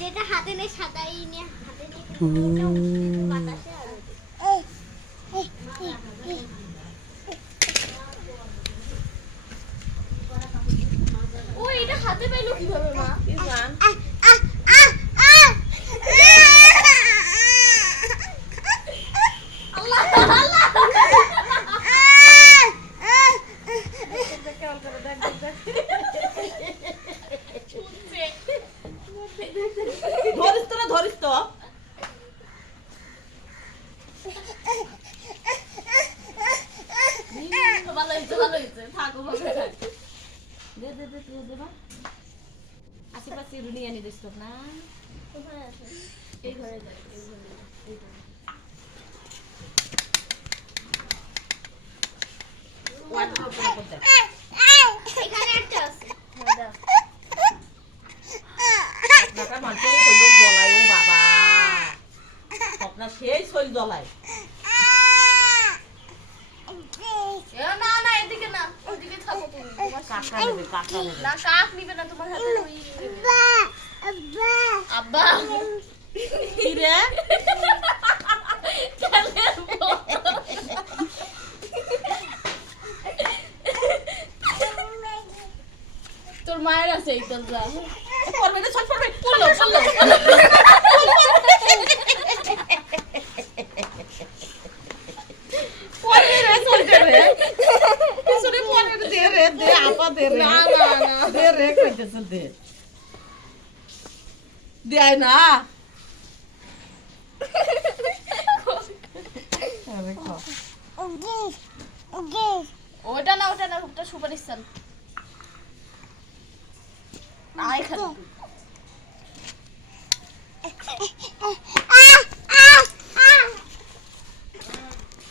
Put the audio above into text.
যেটা হাতে নেই সাদাই নিয়ে হাতে নিয়ে বাতাসে আর ও এটা হাতে পাইলো কিভাবে মা ইরফান আল্লাহ আল্লাহ ধরিস তো ভালো হয়েছে থাকো দে দে দে তুই দেবা আশেপাশে রুনি আনি দিস তো না কোথায় আছে এই ঘরে যাই এই ঘরে এই ঘরে ওয়ার্ডরোব করতে এখানে একটা আছে দাও ঢাকা মানুষের কইলো জ্বলাই ও বাবা আপনার সেই শৈল জ্বলাই না না এদিকে না ওদিকে থাকো তুমি কাকা নেবে না কাক নিবে না তোমার হাতে ওই আব্বা কি রে তোর মায়ের আছে এই তোর যা পড়বে না ছট পড়বে পড়লো পড়বে রে চলতে রে পিছনে পড়বে দে রে দে আপা দে রে না না না দে রে কইতেছ দে দে আই না আরে খা ওটা না ওটা সুপারিশ চাল আয় খালি